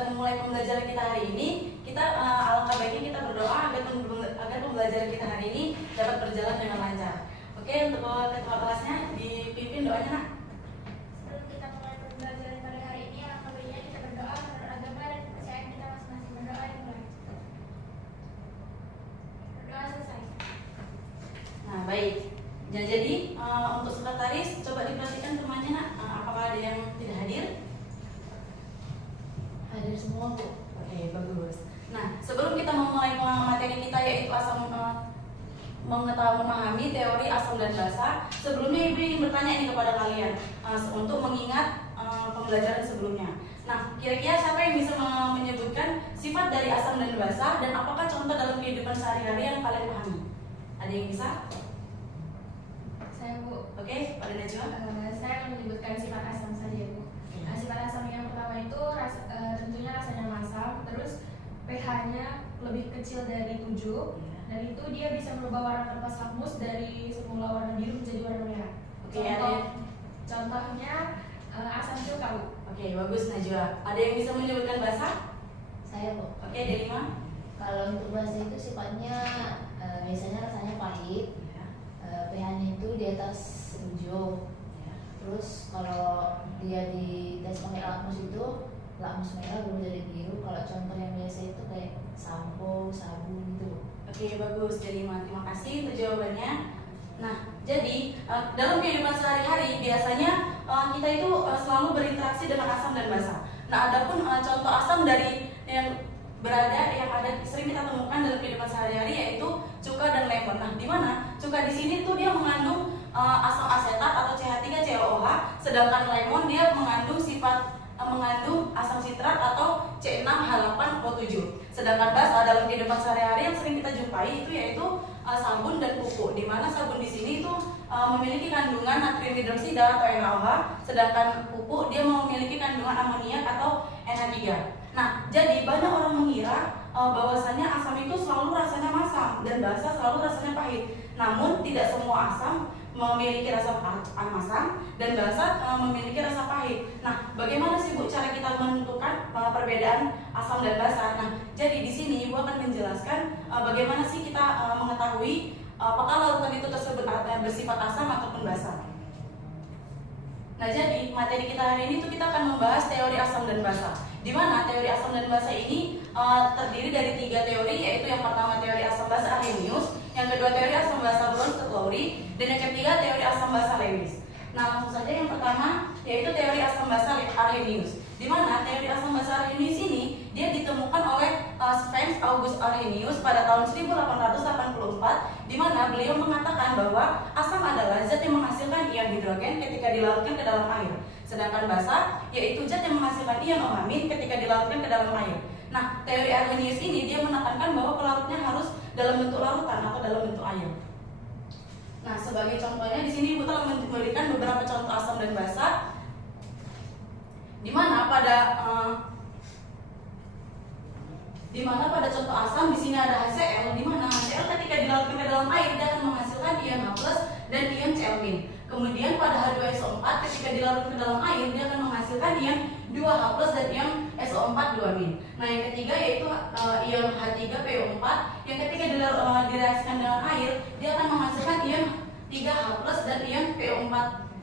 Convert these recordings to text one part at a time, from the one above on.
kita memulai pembelajaran kita hari ini, kita alangkah baiknya kita berdoa agar pembelajaran kita hari ini dapat berjalan dengan lancar. Oke, untuk ketua kelasnya dipimpin doanya, Nak. Sebelum kita mulai pembelajaran pada hari ini, alangkah baiknya kita berdoa menurut agama dan kepercayaan kita masing-masing. Berdoa dimulai. Berdoa selesai. Nah, baik. Jadi untuk sekretaris coba diperhatikan semuanya, Nak. Apakah ada yang tidak hadir? Hadir semua, Bu. Oke, bagus. Nah, sebelum kita memulai materi kita yaitu memahami teori asam dan basa, sebelumnya Ibu ingin bertanya ini kepada kalian untuk mengingat pembelajaran sebelumnya. Nah, kira-kira siapa yang bisa menyebutkan sifat dari asam dan basa dan apakah contoh dalam kehidupan sehari-hari yang kalian pahami? Ada yang bisa? Saya, Bu. Oke, pada Najwa. Saya akan menyebutkan sifat asam saja, Bu. Sifat asam yang pertama itu tentunya rasanya masam, terus pH-nya lebih kecil dari 7, dan itu dia bisa merubah warna kertas lakmus dari semula warna biru menjadi warna merah. Oke, Contohnya asam cuka, Bu. Oke, bagus Najwa. Ada yang bisa menyebutkan basa? Saya, Bu. Oke, Delima. Kalau untuk basa itu sifatnya biasanya rasanya pahit, pH-nya itu di atas 7. Terus kalau dia di tes pakai lakmus itu lakmus merah baru jadi biru. Kalau contoh yang biasa itu kayak sampo, sabun gitu. Oke, bagus Delima. Terima kasih untuk jawabannya. Nah, jadi dalam kehidupan sehari-hari biasanya kita itu selalu berinteraksi dengan asam dan basa. Nah, adapun contoh asam dari yang sering kita temukan dalam kehidupan sehari-hari yaitu cuka dan lemon. Nah, di mana cuka di sini tuh dia mengandung asam asetat atau CH3COOH, sedangkan lemon dia mengandung asam sitrat atau C6H8O7. Sedangkan basa dalam kehidupan sehari-hari yang sering kita jumpai itu yaitu sabun dan pupuk. Di mana sabun di sini itu memiliki kandungan natrium hidroksida atau NaOH, sedangkan pupuk dia memiliki kandungan amoniak atau NH3. Nah, jadi banyak orang mengira bahwasannya asam itu selalu rasanya masam dan basa selalu rasanya pahit. Namun tidak semua asam memiliki rasa masam dan basa memiliki rasa pahit. Nah, bagaimana sih Bu cara kita menentukan perbedaan asam dan basa? Nah, jadi di sini Ibu akan menjelaskan bagaimana sih kita mengetahui apakah larutan itu tersebut bersifat asam ataupun basa. Nah, jadi materi kita hari ini tuh kita akan membahas teori asam dan basa. Di mana teori asam dan basa ini terdiri dari 3 teori, yaitu yang pertama teori asam basa Arrhenius, yang kedua teori asam basa Bronsted-Lowry, dan yang ketiga teori asam basa Lewis. Nah, langsung saja yang pertama yaitu teori asam basa Arrhenius. Di mana teori asam basa Arrhenius ini dia ditemukan oleh Sven August Arrhenius pada tahun 1884, di mana beliau mengatakan bahwa asam adalah zat yang menghasilkan ion hidrogen ketika dilarutkan ke dalam air. Sedangkan basa yaitu zat yang menghasilkan ion OH- ketika dilarutkan ke dalam air. Nah, teori Arrhenius ini dia menekankan bahwa pelarutnya harus dalam bentuk larutan atau dalam bentuk air. Nah, sebagai contohnya di sini Ibu telah memberikan beberapa contoh asam dan basa, di mana pada contoh asam di sini ada HCl, di mana HCl ketika dilarutkan ke dalam air dia akan menghasilkan ion H+ dan ion Cl-. Kemudian pada H2SO4 ketika dilarutkan ke dalam air dia akan menghasilkan ion 2H+ dan ion SO4 2-. Nah, yang ketiga yaitu ion H3PO4 yang ketika direaksikan dengan air dia akan menghasilkan ion 3H+ dan ion PO4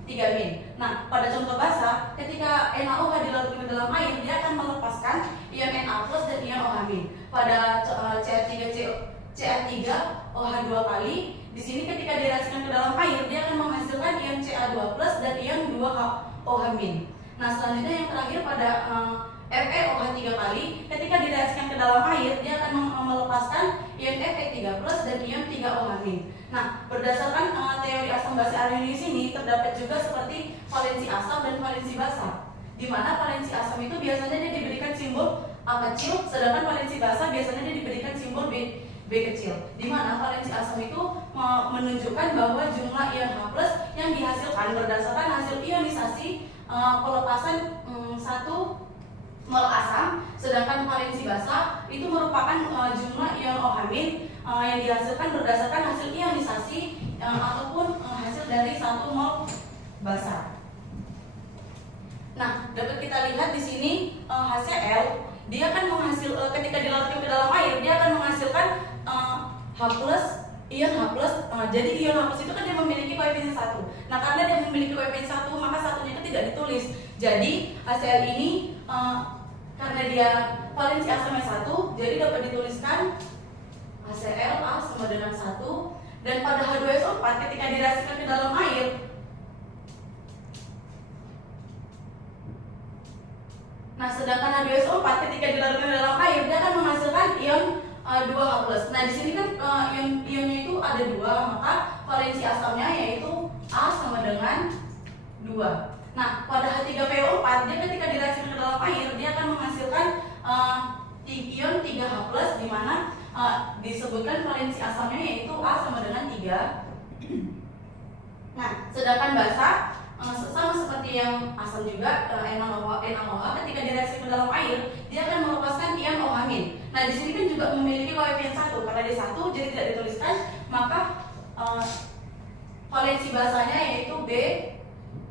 3-. Nah, pada contoh basa ketika NaOH dilarutkan ke dalam air dia akan melepaskan ion Na+ dan ion OH-. Pada Ca3OH2 kali di sini ketika direaksikan ke dalam air dia akan menghasilkan ion Ca2+ dan ion 2OH-. Nah, selanjutnya yang terakhir pada FeOH3 kali ketika direaksikan ke dalam air dia akan melepaskan ion Fe3+ dan ion 3OH-. Nah, berdasarkan teori asam basa Arrhenius ini terdapat juga seperti valensi asam dan valensi basa. Di mana valensi asam itu biasanya dia diberikan simbol A kecil, sedangkan valensi basa biasanya dia diberikan simbol B kecil. Di mana valensi asam itu menunjukkan bahwa jumlah ion H+ yang dihasilkan berdasarkan hasil ionisasi pelepasan 1 mol asam, sedangkan valensi basa itu merupakan jumlah ion OH- yang dihasilkan berdasarkan hasil ionisasi ataupun hasil dari 1 mol basa. Nah, dapat kita lihat di sini HCl dia akan ketika dilarutkan ke dalam air, dia akan menghasilkan H+, ion H+. Jadi ion H+ itu kan dia memiliki koefisien 1. Nah, karena dia memiliki koefisien 1, maka satunya itu tidak ditulis. Jadi HCl ini karena dia valensi asamnya 1, jadi dapat dituliskan HCl A sama dengan 1. Dan pada H2SO4 ketika direaksikan ke dalam air, nah sedangkan H2SO4 ketika dilarutkan ke dalam air, dia akan menghasilkan ion 2H+. Nah, di sini kan ionnya itu ada 2, maka valensi asamnya yaitu A sama dengan 2. Nah, pada H3PO4 dia ketika direaksikan ke dalam air, dia akan menghasilkan ion 3H+, di mana disebutkan valensi asamnya yaitu A sama dengan 3. Nah, sedangkan basa sama seperti yang asam juga, NaOH ketika direaksikan ke dalam air, dia akan melepaskan ion OH-. Nah, di sini kan juga memiliki koefisien 1, karena dia 1 jadi tidak dituliskan, maka valensi basanya yaitu B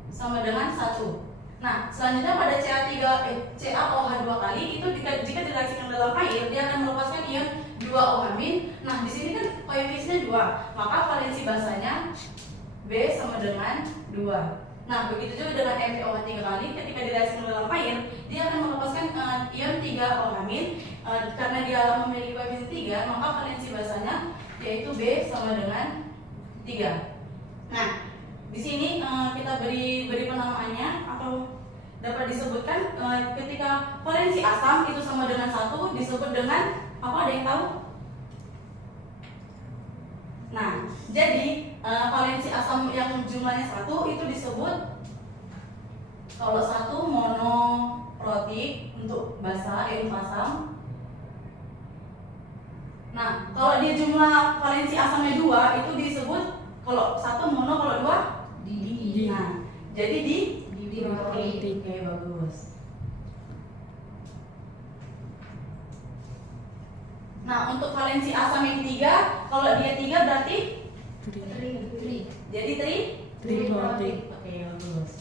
sama dengan 1. Nah, selanjutnya pada CaOH 2 kali itu jika direaksikan dalam air, dia akan melepaskan ion 2OH-. Nah, di sini kan koefisiennya 2, maka valensi basanya B sama dengan 2. Nah, begitu juga dengan MeOH 3 kali ketika direaksikan dalam air, dia akan melepaskan ion 3OH-. Karena dia memiliki koefisien 3, maka valensi basanya yaitu B sama dengan 3. Nah, di sini kita beri penamaannya atau dapat disebutkan ketika valensi asam itu sama dengan 1 disebut dengan apa, ada yang tahu? Nah, jadi valensi asam yang jumlahnya 1 itu disebut, kalau 1 monoprotik untuk basa asam. Nah, kalau dia jumlah valensi asamnya 2 itu disebut, kalau 1 mono, kalau 2 di. Nah, jadi diprotik. Oke, bagus. Nah, untuk valensi asam yang 3, kalau dia 3 berarti tri. Jadi triprotik. Oke, bagus.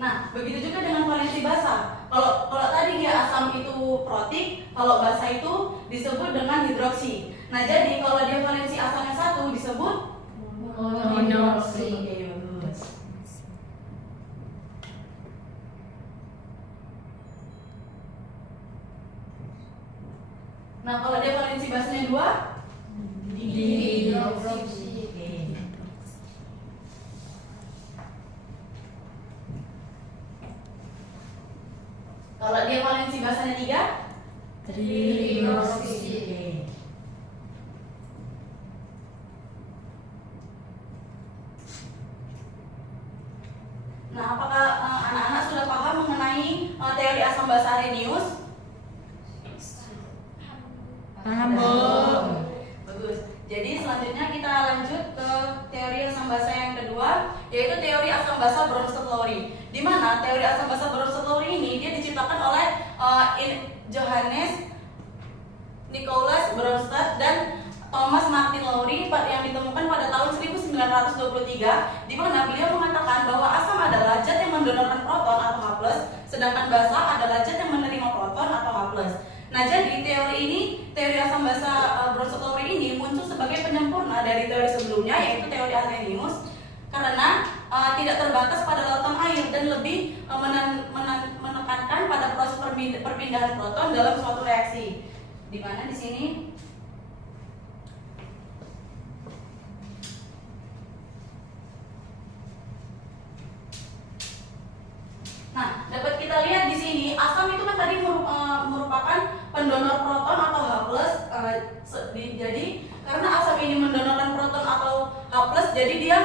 Nah, begitu juga dengan valensi basa. Kalau tadi dia asam itu protik, kalau basa itu disebut dengan hidroksi. Nah, jadi kalau dia valensi asamnya 1 disebut monoksi. Oke, bagus. Nah, kalau dia valensi basanya 2 dihidroksi. Kalau dia valensi basanya 3 trihidroksi. Nah, apakah anak-anak sudah paham mengenai teori asam basa Arrhenius? Paham, Bu. Bagus. Jadi selanjutnya kita lanjut ke teori asam basa yang kedua, yaitu teori asam basa Bronsted-Lowry. Di mana teori asam basa Bronsted-Lowry ini dia diciptakan oleh Johannes Nicolaas Bronsted dan Thomas Martin Lowry yang ditemukan pada tahun 1923, di mana beliau mengatakan bahwa asam adalah zat yang mendonorkan proton atau H+, sedangkan basa adalah zat yang menerima proton atau H+. Nah, jadi teori asam basa Bronsted-Lowry ini muncul sebagai penyempurna dari teori sebelumnya, yaitu teori Arrhenius, karena tidak terbatas pada lautan air dan lebih menekankan pada proses perpindahan proton dalam suatu reaksi. Di mana di sini nah, dapat kita lihat di sini asam itu kan tadi merupakan pendonor proton atau H+. Jadi karena asam ini mendonorkan proton atau H+, jadi dia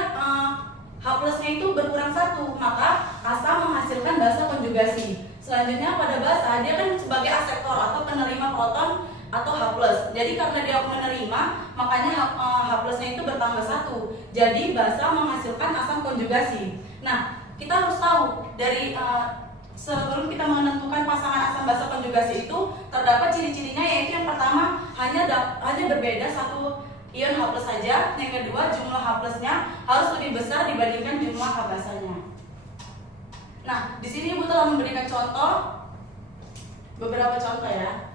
H+-nya itu berkurang 1, maka asam menghasilkan basa konjugasi. Selanjutnya pada basa dia kan sebagai aseptor atau penerima proton atau H+. Jadi karena dia menerima, makanya H+-nya itu bertambah 1. Jadi basa menghasilkan asam konjugasi. Nah, kita harus tahu dari sebelum kita menentukan pasangan asam basa konjugasi itu terdapat ciri-cirinya, yaitu yang pertama hanya berbeda 1 ion H+ saja. Yang kedua, jumlah H+-nya harus lebih besar dibandingkan jumlah H basanya. Nah, di sini Ibu telah memberikan contoh, beberapa contoh ya.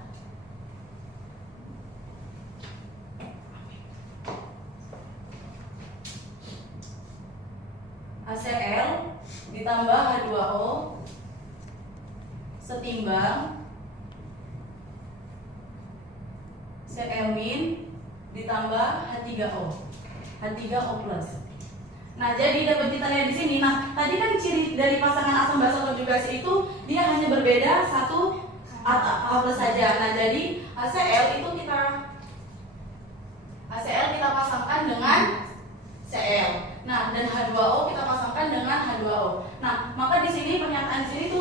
HCl ditambah H2O setimbang Cl- ditambah H3O, H3O plus. Nah, jadi dapat kita lihat di sini. Nah, tadi kan ciri dari pasangan asam basa konjugasi itu dia hanya berbeda satu H plus saja. Nah, jadi HCl itu kita pasangkan dengan Cl. Nah, dan H2O kita pasangkan dengan H2O. Nah,